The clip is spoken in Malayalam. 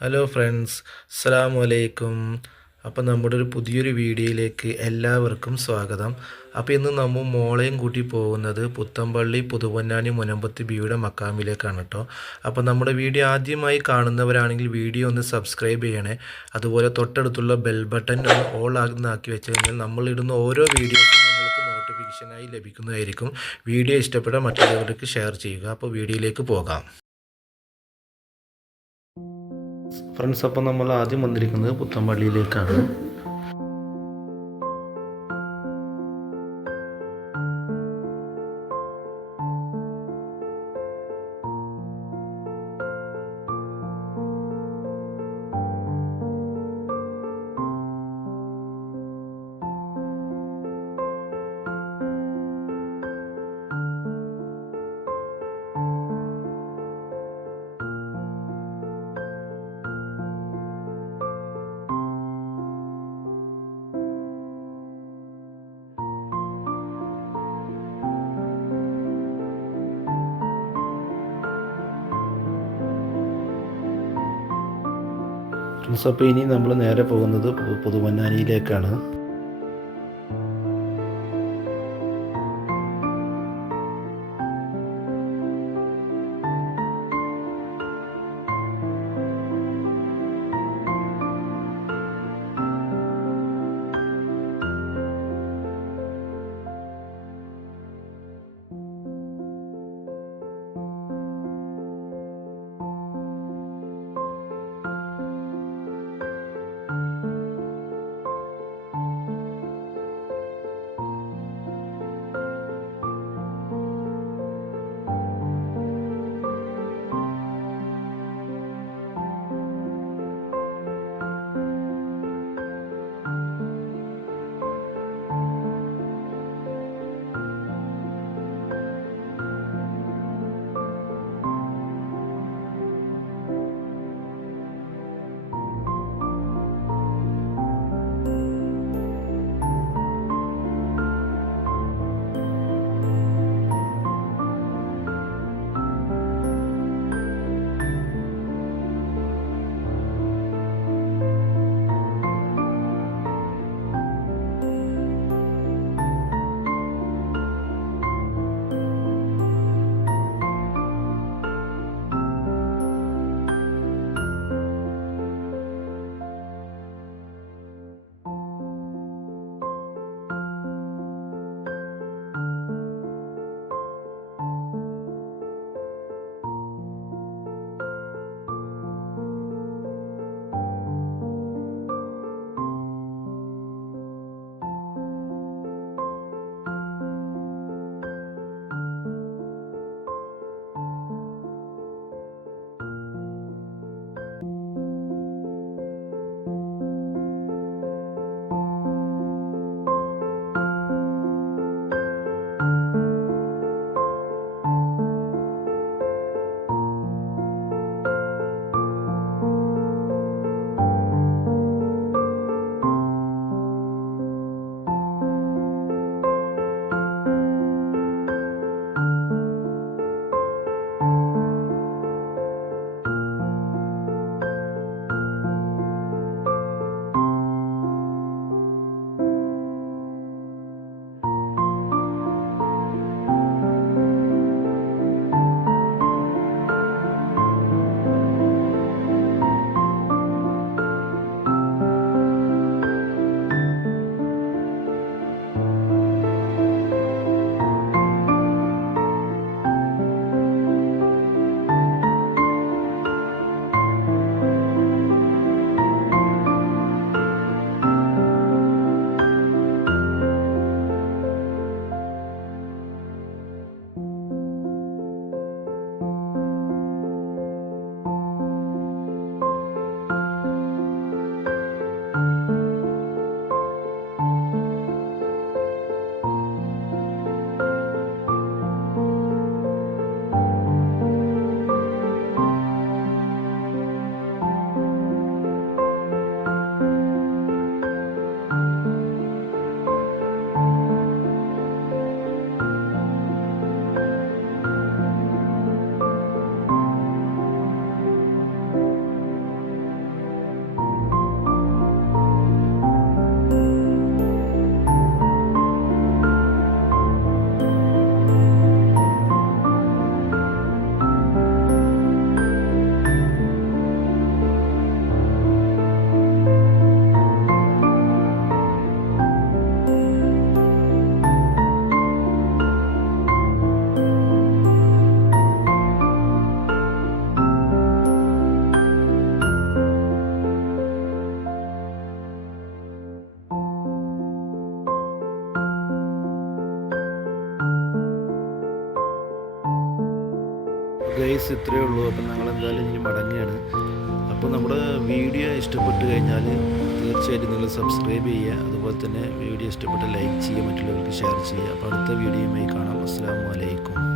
ഹലോ ഫ്രണ്ട്സ് അസ്സാം വലൈക്കും അപ്പോൾ നമ്മുടെ ഒരു പുതിയൊരു വീഡിയോയിലേക്ക് എല്ലാവർക്കും സ്വാഗതം. അപ്പോൾ ഇന്ന് നമ്മൾ മോളെയും കൂട്ടി പോകുന്നത് പുത്തമ്പള്ളി പുതുവന്നാനി മുനമ്പത്തി ബിയുടെ മക്കാമിലേക്കാണ് കേട്ടോ അപ്പോൾ നമ്മുടെ വീഡിയോ ആദ്യമായി കാണുന്നവരാണെങ്കിൽ വീഡിയോ ഒന്ന് സബ്സ്ക്രൈബ് ചെയ്യണേ. അതുപോലെ തൊട്ടടുത്തുള്ള ബെൽ ബട്ടൺ ഒന്ന് ഓൾ ആക്കി വെച്ച് കഴിഞ്ഞാൽ നമ്മളിടുന്ന ഓരോ വീഡിയോസും നിങ്ങൾക്ക് നോട്ടിഫിക്കേഷനായി ലഭിക്കുന്നതായിരിക്കും. വീഡിയോ ഇഷ്ടപ്പെട്ട മറ്റുള്ളവർക്ക് ഷെയർ ചെയ്യുക. അപ്പോൾ വീഡിയോയിലേക്ക് പോകാം. ഫ്രണ്ട്സ് അപ്പം നമ്മൾ ആദ്യം വന്നിരിക്കുന്നത് പുത്തമ്പള്ളിയിലേക്കാണ്. ഫ്രണ്ട്സ് അപ്പോൾ ഇനി നമ്മൾ നേരെ പോകുന്നത് പുതുവന്നാനിയിലേക്കാണ്. ഗൈസ് ഇത്രയേ ഉള്ളൂ. അപ്പം ഞങ്ങൾ എന്തായാലും ഇനി മടങ്ങുകയാണ്. അപ്പോൾ നമ്മുടെ വീഡിയോ ഇഷ്ടപ്പെട്ട് കഴിഞ്ഞാൽ തീർച്ചയായിട്ടും നിങ്ങൾ സബ്സ്ക്രൈബ് ചെയ്യുക. അതുപോലെ തന്നെ വീഡിയോ ഇഷ്ടപ്പെട്ട ലൈക്ക് ചെയ്യുക. മറ്റുള്ളവർക്ക് ഷെയർ ചെയ്യുക. അപ്പോൾ അടുത്ത വീഡിയോയുമായി കാണാം. അസ്സാം വലൈക്കും